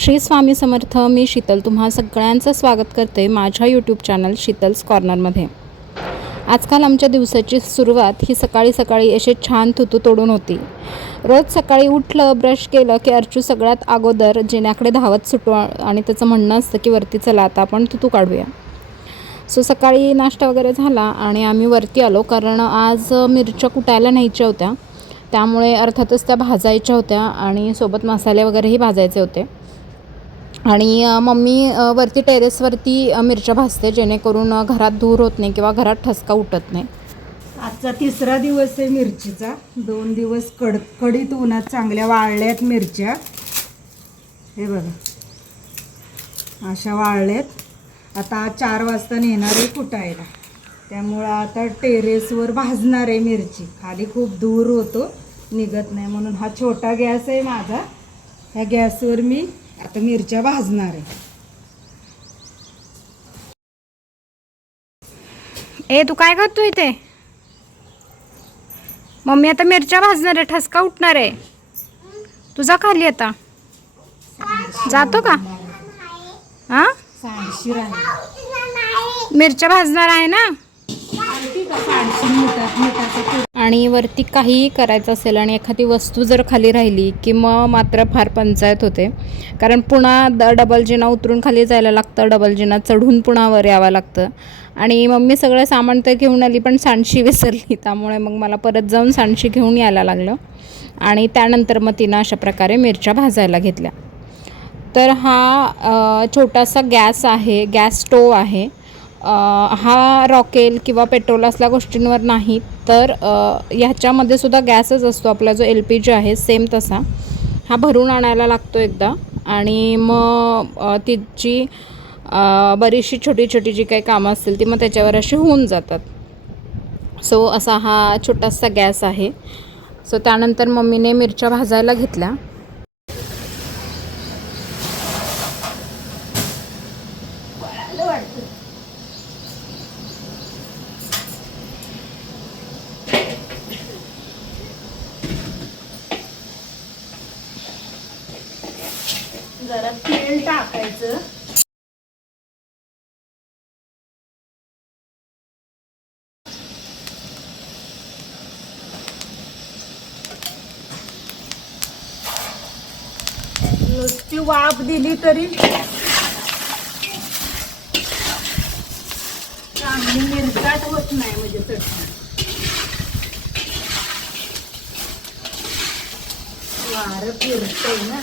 श्री स्वामी समर्थ. मी शीतल तुम्हा सगळ्यांचं स्वागत करते माझ्या यूट्यूब चॅनल शीतल्स कॉर्नरमध्ये. आजकाल आमच्या दिवसाची सुरुवात ही सकाळी सकाळी असे छान थुतू तोडून होती. रोज सकाळी उठलं, ब्रश केलं की अर्चू सगळ्यात अगोदर जिन्याकडे धावत सुटू आणि त्याचं म्हणणं असतं की वरती चला आता आपण थुतू काढूया. सो सकाळी नाश्ता वगैरे झाला आणि आम्ही वरती आलो, कारण आज मिरच्या कुटायला न्यायच्या होत्या. त्यामुळे अर्थातच त्या भाजायच्या होत्या आणि सोबत मसाले वगैरेही भाजायचे होते. आणि मम्मी वरती टेरेसवरती मिरच्या भाजते, जेणेकरून घरात धूर होत नाही किंवा घरात ठसका उठत नाही. आजचा तिसरा दिवस आहे मिरचीचा. 2 दिवस कडकडीत उन्हात चांगल्या वाळल्यात मिरच्या. हे बघा अशा वाळल्यात. आता 4 वाजता नेणार आहे कुटायला, त्यामुळं आता टेरेसवर भाजणार आहे मिरची. खाली खूप धूर होतो, निघत नाही, म्हणून हा छोटा गॅस आहे माझा. ह्या गॅसवर मी आता मिरच्या भाजणार आहे. तू काय करतो इथे? मम्मी आता मिरच्या भाजणार आहे, ठसका उठणार आहे. तुझा खाली आता जातो का? हां, सांडशीर आहे, मिरच्या भाजणार आहे ना. आणि वरती काहीही करायचं असेल आणि एखादी वस्तू जर खाली राहिली की मग मात्र फार पंचायत होते, कारण पुन्हा डबल जिना उतरून खाली जायला लागतं, डबल जिना चढून पुन्हा वर यावं लागतं. आणि मम्मी सगळं सामान तर घेऊन आली पण सांडशी विसरली, त्यामुळे मग मला परत जाऊन सांडशी घेऊन यायला लागलं. आणि त्यानंतर मग तिनं अशा प्रकारे मिरच्या भाजायला घेतल्या. तर हा छोटासा गॅस आहे, गॅस स्टोव आहे. हा रॉकेल किंवा पेट्रोल असल्या गोष्टींवर नाही, तर ह्याच्यामध्ये सुद्धा गॅसच असतो आपला जो LPG आहे, सेम तसा. हा भरून आणायला लागतो एकदा, आणि मग तिची बरीचशी छोटी छोटी जी काही कामं असतील ती मग त्याच्यावर अशी होऊन जातात. सो असा हा छोटासा गॅस आहे. सो त्यानंतर मम्मीने मिरच्या भाजायला घेतल्या. जरा तेल टाकायचं. नुसती वाफ दिली तरी चांगली मिरकाट होत नाही, म्हणजे चटणी. वारं फिरतंय ना.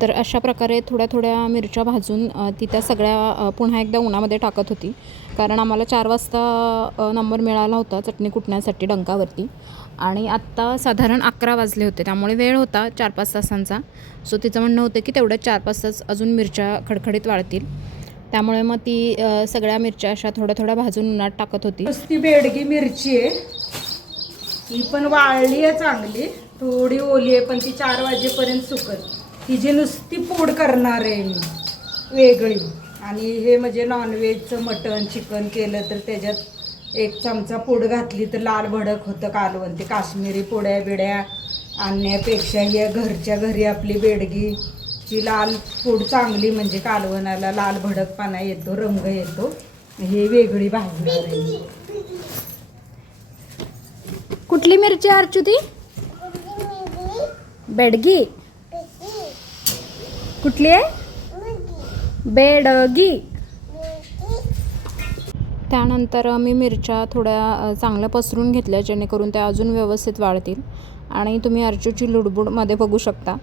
तर अशा प्रकारे थोड्या थोड्या मिरच्या भाजून ती त्या सगळ्या पुन्हा एकदा उन्हामध्ये टाकत होती, कारण आम्हाला 4 वाजता नंबर मिळाला होता चटणी कुटण्यासाठी डंकावरती. आणि आत्ता साधारण 11 वाजले होते, त्यामुळे वेळ होता 4-5 तासांचा. सो तिचं म्हणणं होतं की तेवढ्या 4-5 तास अजून मिरच्या खडखडीत वाळतील. त्यामुळे मग ती सगळ्या मिरच्या अशा थोड्या थोड्या भाजून उन्हात टाकत होती. नुसती बेडगी मिरची आहे, ही पण वाळली आहे चांगली. थोडी ओली आहे, पण ती 4 वाजेपर्यंत सुकत. तिची नुसती पूड करणार आहे मी वेगळी. आणि हे म्हणजे नॉनव्हेजचं मटण चिकन केलं तर त्याच्यात 1 चमचा पूड घातली तर लाल भडक होतं कालवण. ते काश्मीरी पोड्या बिड्या आणण्यापेक्षा ही घरच्या घरी आपली बेडगीची लाल पूड चांगली, म्हणजे कालवणाला लाल भडकपणा येतो, रंग येतो. हे वेगळी भाजणार आहे. कुठली मिरची अर्चू ती? बेडगी. कुठली आहे? बेडगी. त्यानंतर मी मिरच्या थोड्या चांगल्या पसरून घेतल्या जेणेकरून त्या अजून व्यवस्थित वाळतील. आणि तुम्ही अर्चूची लुडबुडमध्ये बघू शकता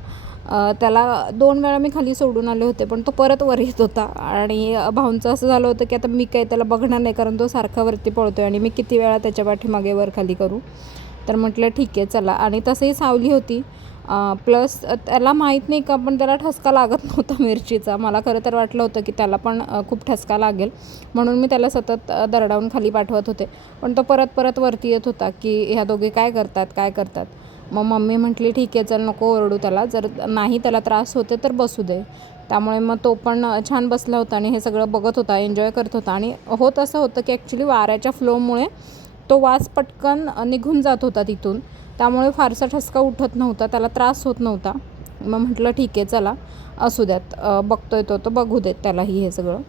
त्याला 2 वेळा मी खाली सोडून आले होते, पण तो परत वर येत होता. आणि भाऊंचं असं झालं होतं की आता मी काही त्याला बघणार नाही, कारण तो सारखा वरती पळतो आहे आणि मी किती वेळा त्याच्या पाठीमागे वर खाली करू. तर म्हटलं ठीक आहे चला. आणि तसंही सावली होती, प्लस त्याला माहीत नाही का पण त्याला ठसका लागत नव्हता मिरचीचा. मला खरं तर वाटलं होतं की त्याला पण खूप ठसका लागेल, म्हणून मी त्याला सतत दरडावून खाली पाठवत होते. पण तो परत परत वरती येत होता की ह्या दोघे काय करतात. मग मम्मी म्हटली ठीक आहे चल, नको ओरडू त्याला, जर नाही त्याला त्रास होते तर बसू दे. त्यामुळे मग तो पण छान बसला होता आणि हे सगळं बघत होता, एन्जॉय करत होता. आणि होत असं होतं की ॲक्च्युली वाऱ्याच्या फ्लोमुळे तो वास पटकन निघून जात होता तिथून, त्यामुळे फारसा ठसका उठत नव्हता, त्याला त्रास होत नव्हता. मग म्हटलं ठीक आहे चला असू द्यात, बघतोय तो बघू देत त्यालाही हे सगळं.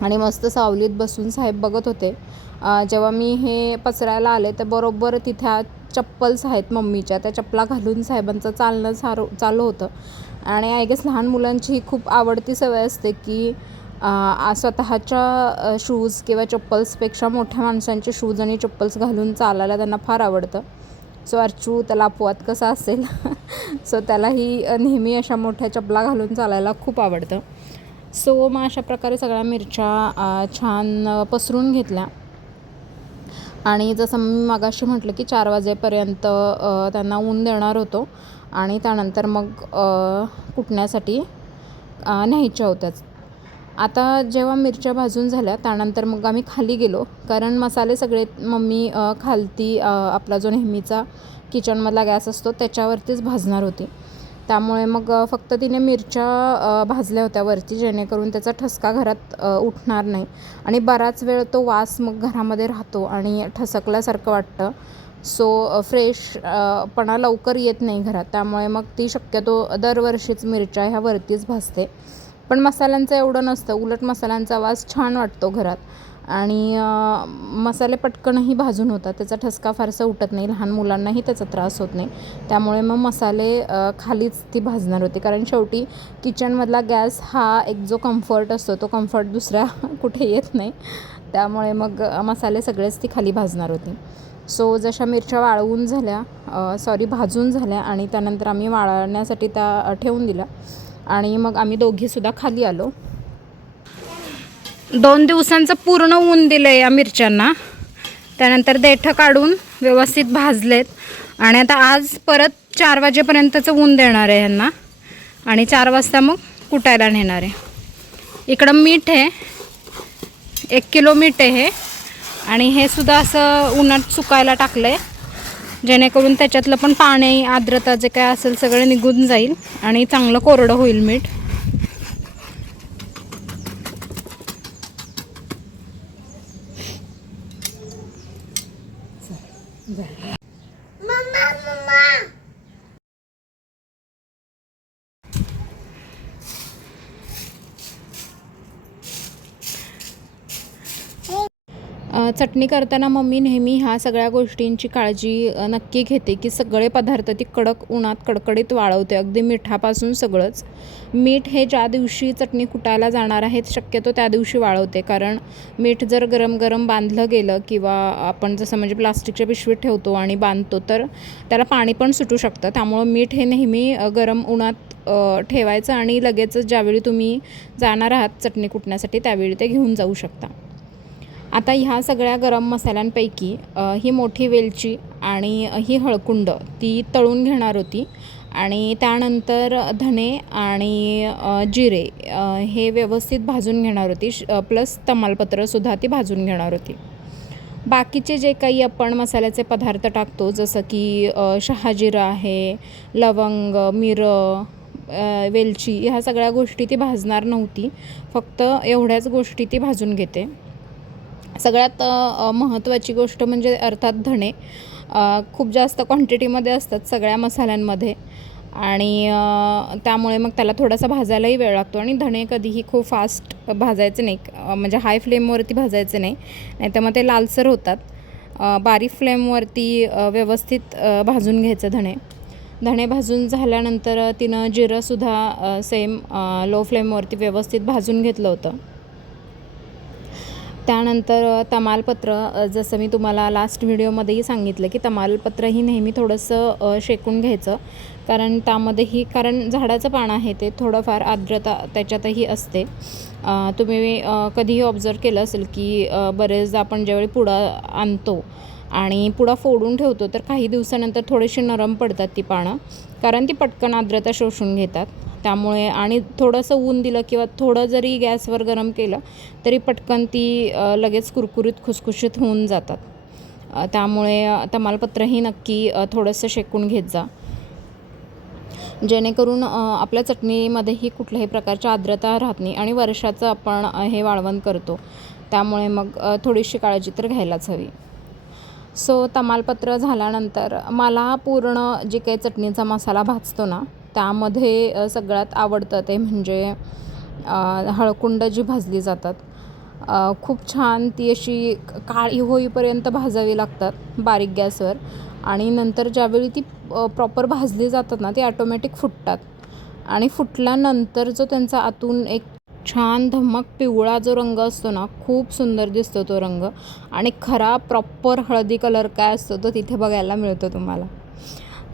आणि मस्त सावलीत बसून साहेब बघत होते. जेव्हा मी हे पसरायला आले तर बरोबर तिथे चप्पल्स आहेत मम्मीच्या, त्या चपला घालून साहेबांचं चालणं चालू होतं. आणि आय गेस लहान मुलांची खूप आवडती सवय असते की स्वतःच्या शूज किंवा चप्पल्सपेक्षा मोठ्या माणसांचे शूज आणि चप्पल्स घालून चालायला त्यांना फार आवडतं. सो अर्चू त्याला अपवाद कसा असेल सो त्यालाही नेहमी अशा मोठ्या चपला घालून चालायला खूप आवडतं. सो मग अशा प्रकारे सगळ्या मिरच्या छान पसरून घेतल्या. आणि जसं मी मागाशी म्हटलं की 4 वाजेपर्यंत त्यांना ऊन देणार होतो आणि त्यानंतर मग कुटण्यासाठी न्यायच्या होत्याच. आता जेव्हा मिरच्या भाजून झाल्या त्यानंतर मग आम्ही खाली गेलो, कारण मसाले सगळे मम्मी खालती आपला जो नेहमीचा किचनमधला गॅस असतो त्याच्यावरतीच भाजणार होती. त्यामुळे मग फक्त तिने मिरच्या भाजल्या होत्या वरती, जेणेकरून त्याचा ठसका घरात उठणार नाही. आणि बराच वेळ तो वास मग घरामध्ये राहतो आणि ठसकल्यासारखं वाटतं. सो फ्रेशपणा लवकर येत नाही घरात, त्यामुळे मग ती शक्यतो दरवर्षीच मिरच्या ह्या वरतीच भाजते. पण मसाल्यांचं एवढं नसतं, उलट मसाल्यांचा वास छान वाटतो घरात. आणि मसाले पटकनही भाजून होतात, त्याचा ठसका फारसा उठत नाही, लहान मुलांनाही त्याचा त्रास होत नाही. त्यामुळे मग मसाले खालीच ती भाजणार होती, कारण शेवटी किचनमधला गॅस हा एक जो कम्फर्ट असतो तो कम्फर्ट दुसऱ्या कुठे येत नाही. त्यामुळे मग मसाले सगळेच ती खाली भाजणार होती. सो जशा मिरच्या भाजून झाल्या आणि त्यानंतर आम्ही वाळण्यासाठी त्या ठेवून दिल्या आणि मग आम्ही दोघीसुद्धा खाली आलो. 2 दिवसांचं पूर्ण ऊन दिलं आहे या मिरच्यांना. त्यानंतर देठं काढून व्यवस्थित भाजलेत आणि आता आज परत 4 वाजेपर्यंतचं ऊन देणार आहे ह्यांना आणि 4 वाजता मग कुटायला नेणार आहे. इकडं मीठ आहे, 1 किलो मीठ आहे हे, आणि हे सुद्धा असं उन्हात सुकायला टाकलं आहे, जेणेकरून त्याच्यातलं पण पाणी आर्द्रता जे काय असेल सगळं निघून जाईल आणि चांगलं कोरडं होईल मीठ. चटणी करताना मम्मी नेहमी ह्या सगळ्या गोष्टींची काळजी नक्की घेते की सगळे पदार्थ ती कडक उन्हात कडकडीत वाळवते, अगदी मिठापासून सगळंच. मीठ हे ज्या दिवशी चटणी कुटायला जाणार आहेत शक्यतो त्या दिवशी वाळवते, कारण मीठ जर गरम गरम बांधलं गेलं किंवा आपण जसं म्हणजे प्लास्टिकच्या पिशवीत ठेवतो आणि बांधतो तर त्याला पाणी पण सुटू शकतं. त्यामुळं मीठ हे नेहमी गरम उन्हात ठेवायचं आणि लगेचच ज्यावेळी तुम्ही जाणार आहात चटणी कुटण्यासाठी त्यावेळी ते घेऊन जाऊ शकता. आता ह्या सगळ्या गरम मसाल्यांपैकी ही मोठी वेलची आणि ही हळकुंड ती तळून घेणार होती आणि त्यानंतर धणे आणि जिरे हे व्यवस्थित भाजून घेणार होती, प्लस तमालपत्रसुद्धा ती भाजून घेणार होती. बाकीचे जे काही आपण मसाल्याचे पदार्थ टाकतो जसं की शहाजिरं आहे, लवंग, मिरं, वेलची, ह्या सगळ्या गोष्टी ती भाजणार नव्हती, फक्त एवढ्याच गोष्टी ती भाजून घेते. सगळ्यात महत्त्वाची गोष्ट म्हणजे अर्थात धणे खूप जास्त क्वांटिटीमध्ये असतात सगळ्या मसाल्यांमध्ये आणि त्यामुळे मग त्याला थोडासा भाजायलाही वेळ लागतो. आणि धणे कधीही खूप फास्ट भाजायचे नाही, म्हणजे हाय फ्लेमवरती भाजायचे नाही, नाहीतर मग ते लालसर होतात. बारीक फ्लेमवरती व्यवस्थित भाजून घ्यायचं धणे भाजून झाल्यानंतर तिनं जिरंसुद्धा सेम लो फ्लेमवरती व्यवस्थित भाजून घेतलं होतं. त्यानंतर तमालपत्र, जसं मी तुम्हाला लास्ट व्हिडिओमध्येही सांगितलं की तमालपत्रही नेहमी थोडंसं शेकून घ्यायचं, कारण त्यामध्येही, कारण झाडाचं पानं आहे ते थोडंफार आर्द्रता त्याच्यातही असते. तुम्ही कधीही ऑब्झर्व केलं असेल की बरेचदा आपण ज्यावेळी पुडा आणतो आणि पुडा फोडून ठेवतो तर काही दिवसानंतर थोडीशी नरम पडतात ती पानं, कारण ती पटकन आर्द्रता शोषून घेतात. त्यामुळे आणि थोडंसं ऊन दिलं किंवा थोडं जरी गॅसवर गरम केलं तरी पटकन ती लगेच कुरकुरीत खुसखुशीत होऊन जातात. त्यामुळे तमालपत्रही नक्की थोडंसं शेकून घेत जा, जेणेकरून आपल्या चटणीमध्येही कुठल्याही प्रकारची आर्द्रता राहत नाही. आणि वर्षाचं आपण हे वाळवण करतो, त्यामुळे मग थोडीशी काळजी तर घ्यायलाच हवी. सो तमालपत्र झाल्यानंतर मला पूर्ण जे काही चटणीचा मसाला भाजतो ना, त्यामध्ये सगळ्यात आवडतं ते म्हणजे हळकुंड जी भाजली जातात. खूप छान ती अशी काळी होईपर्यंत भाजावी लागतात बारीक गॅसवर, आणि नंतर ज्यावेळी ती प्रॉपर भाजली जातात ना, ती ॲटोमॅटिक फुटतात. आणि फुटल्यानंतर जो त्यांचा आतून एक छान धम्मक पिवळा जो रंग असतो ना, खूप सुंदर दिसतो तो रंग. आणि खरा प्रॉपर हळदी कलर काय असतो तो तिथे बघायला मिळतो तुम्हाला.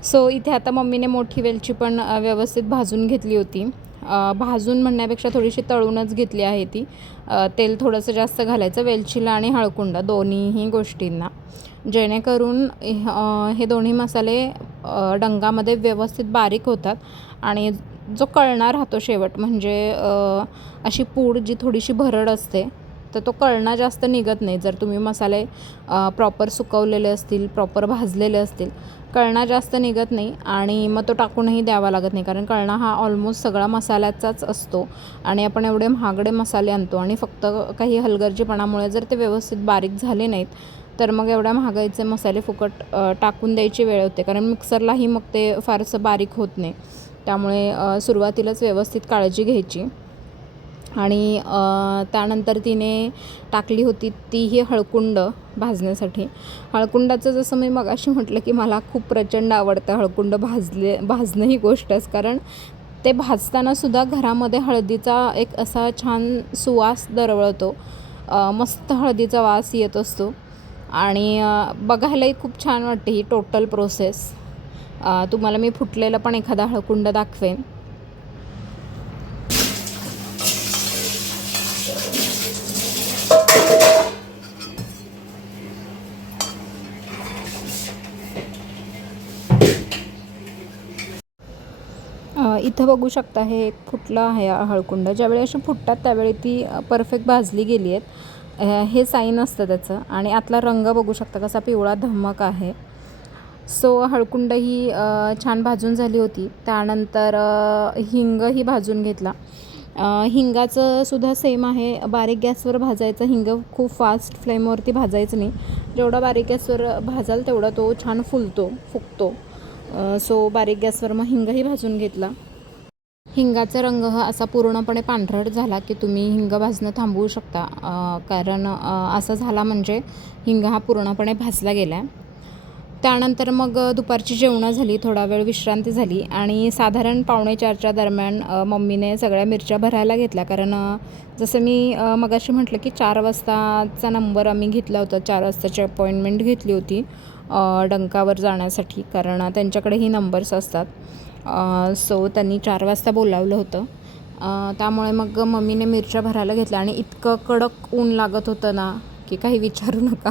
सो इथे आता मम्मीने मोठी वेलची पण व्यवस्थित भाजून घेतली होती. भाजून म्हणण्यापेक्षा थोडीशी तळूनच घेतली आहे ती. तेल थोडंसं जास्त घालायचं वेलचीला आणि हळकुंड दोन्हीही गोष्टींना, जेणेकरून हे दोन्ही मसाले डंगामध्ये व्यवस्थित बारीक होतात. आणि जो कळणा राहतो शेवट, म्हणजे अशी पूड जी थोडीशी भरड असते, तर तो कळणा जास्त निघत नाही जर तुम्ही मसाले प्रॉपर सुकवलेले असतील, प्रॉपर भाजलेले असतील. कळणा जास्त निघत नाही आणि मग तो टाकूनही द्यावा लागत नाही, कारण कळणा हा ऑलमोस्ट सगळा मसाल्याचाच असतो. आणि आपण एवढे महागडे मसाले आणतो आणि फक्त काही हलगर्जीपणामुळे जर ते व्यवस्थित बारीक झाले नाहीत तर मग एवढ्या महागाईचे मसाले फुकट टाकून द्यायची वेळ होते, कारण मिक्सरलाही मग ते फारसं बारीक होत नाही. त्यामुळे सुरुवातीलाच व्यवस्थित काळजी घ्यायची. आणि त्यानंतर तिने टाकली होती ती ही हळकुंड भाजण्यासाठी. हळकुंडाचं जसं मी मगाशी म्हटलं की मला खूप प्रचंड आवडतं हळकुंड भाजणं ही गोष्टच, कारण ते भाजतानासुद्धा घरामध्ये हळदीचा एक असा छान सुवास दरवळतो. मस्त हळदीचा वास येत असतो आणि बघायलाही खूप छान वाटते ही टोटल प्रोसेस. तुम्हाला मी फुटलेलं पण एखादा हळकुंड दाखवेन. इथं बघू शकता हे एक फुटलं आहे हळकुंड. ज्यावेळी अशी फुटतात त्यावेळी ती परफेक्ट भाजली गेली आहेत, हे साईन असतं त्याचं. आणि आतला रंग बघू शकता कसा पिवळा धम्मक आहे. सो हळकुंड ही छान भाजून झाली होती. त्यानंतर हिंगही भाजून घेतला. हिंगाचं सुद्धा सेम आहे, बारीक गॅसवर भाजायचं. हिंग खूप फास्ट फ्लेमवरती भाजायचं नाही, जेवढा बारीक गॅसवर भाजाल तेवढा तो छान फुगतो. सो बारीक गॅसवर मग हिंगही भाजून घेतला. हिंगाचा रंग हा असा पूर्णपणे पांढरट झाला की तुम्ही हिंग भाजणं थांबवू शकता, कारण असं झाला म्हणजे हिंग हा पूर्णपणे भाजला गेला आहे. त्यानंतर मग दुपारची जेवणं झाली, थोडा वेळ विश्रांती झाली आणि साधारण 4:45च्या दरम्यान मम्मीने सगळ्या मिरच्या भरायला घेतल्या. कारण जसं मी मगाशी म्हटलं की 4 वाजताचा नंबर आम्ही घेतला होता, 4 वाजताची अपॉइंटमेंट घेतली होती डंकावर जाण्यासाठी, कारण त्यांच्याकडेही नंबर्स असतात. सो त्यांनी 4 वाजता बोलावलं होतं. त्यामुळे मग मम्मीने मिरच्या भरायला घेतल्या आणि इतकं कडक ऊन लागत होतं ना की काही विचारू नका.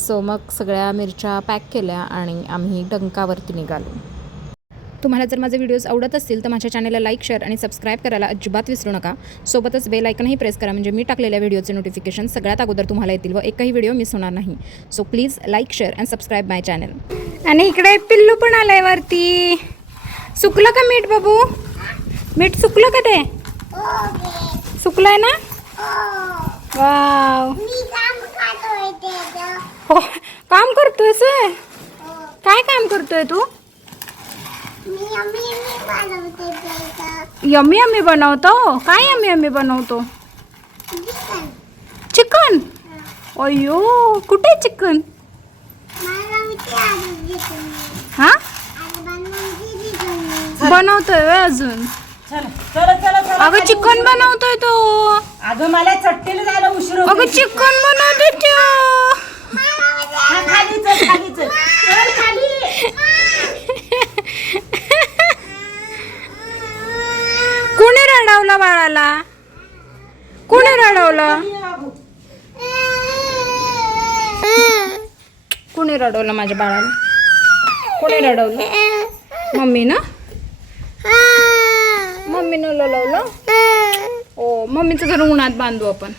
सो मग सगळ्या मिरच्या पॅक केल्या आणि आम्ही डंकावरती निघालो. तुम्हाला जर माझे व्हिडिओज आवडत असतील तर माझ्या चॅनलला लाईक, शेअर आणि सबस्क्राईब करायला अजिबात विसरू नका. सोबतच बेल आयकनही प्रेस करा, म्हणजे मी टाकलेल्या व्हिडिओचे नोटिफिकेशन सगळ्यात अगोदर तुम्हाला येतील व एकही व्हिडिओ मिस होणार नाही. So please like, share and subscribe my channel. आणि इकडे पिल्लू पण आलंय वरती. सुकलं का मीठ बाबू? मीठ सुकलं का ते? सुकलंय ना? वाव, हो काम करतोयस? काय काम करतोय तू? यम्मी यम्मी बनवतो. काय यम्मी यम्मी बनवतो? चिकन. अयो, कुठे चिकन? हा बनवतोय अजून? अगं चिकन बनवतोय तो. अगं मला चट्टीला जायला अगं चिकन बनवते त्यो. हा, खाली चल, खाली चल. चल खाली. कोणी रडवलं बाळाला? कोणी रडवलं? कोणी रडवलं माझ्या बाळाला? कोणी रडवलं? मम्मी ना? मम्मीनं लवलं. ओ मम्मीचं घर उन्हात बांधू आपण.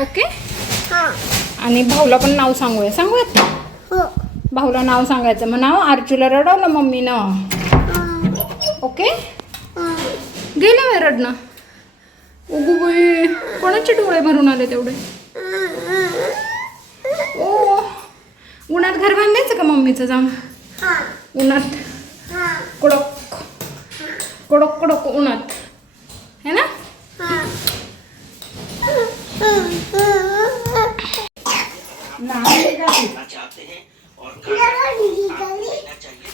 ओके. आणि भाऊला पण नाव सांगूयात ना. भाऊला नाव सांगायचं. मग नाव आर्चूला रडवलं मम्मीनं. ओके. गेलं बाय रडणं. उगू बाई कोणाचे डोळे भरून आले तेवढे. ओ उन्हात घर बांधायचं का मम्मीचं जाऊन? उन्हात कडक कडक कडक उन्हात है ना.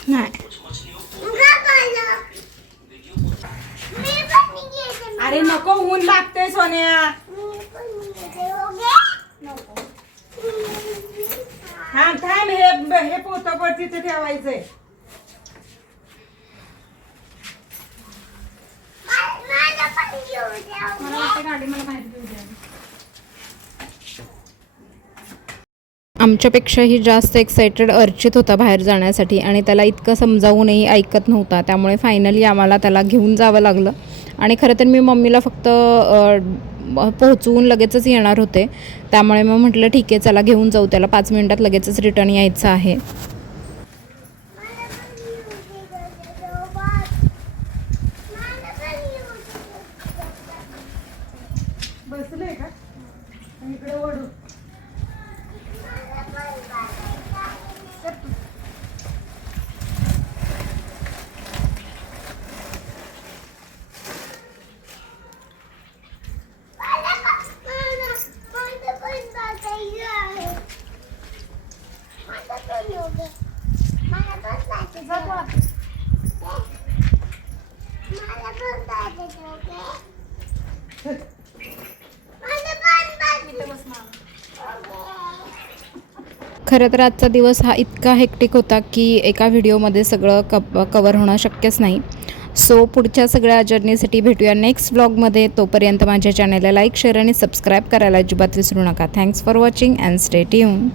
नाही अरे नको ऊन लागते सोन्या. हा थांब हे पोतं पण तिथे ठेवायचंय. आमच्यापेक्षाही जास्त एक्सायटेड अर्चित होता बाहेर जाण्यासाठी आणि त्याला इतकं समजावूनही ऐकत नव्हता. त्यामुळे फायनली आम्हाला त्याला घेऊन जावं लागलं. आणि खरं तर मी मम्मीला फक्त पोहोचवून लगेचच येणार होते. त्यामुळे मग म्हटलं ठीक आहे चला घेऊन जाऊ त्याला. 5 मिनिटात लगेचच रिटर्न यायचं आहे. बसले का इकडे ओढू. खरं तर आजचा दिवस हा इतका हेक्टिक होता की एका व्हिडिओमध्ये सगळं कवर होणं शक्यच नाही. सो पुढच्या सगळ्या जर्नीसाठी भेटूया नेक्स्ट व्लॉगमध्ये. तोपर्यंत माझ्या चॅनलला लाईक शेअर आणि सबस्क्राईब करायला अजिबात विसरू नका. Thanks for watching and stay tune.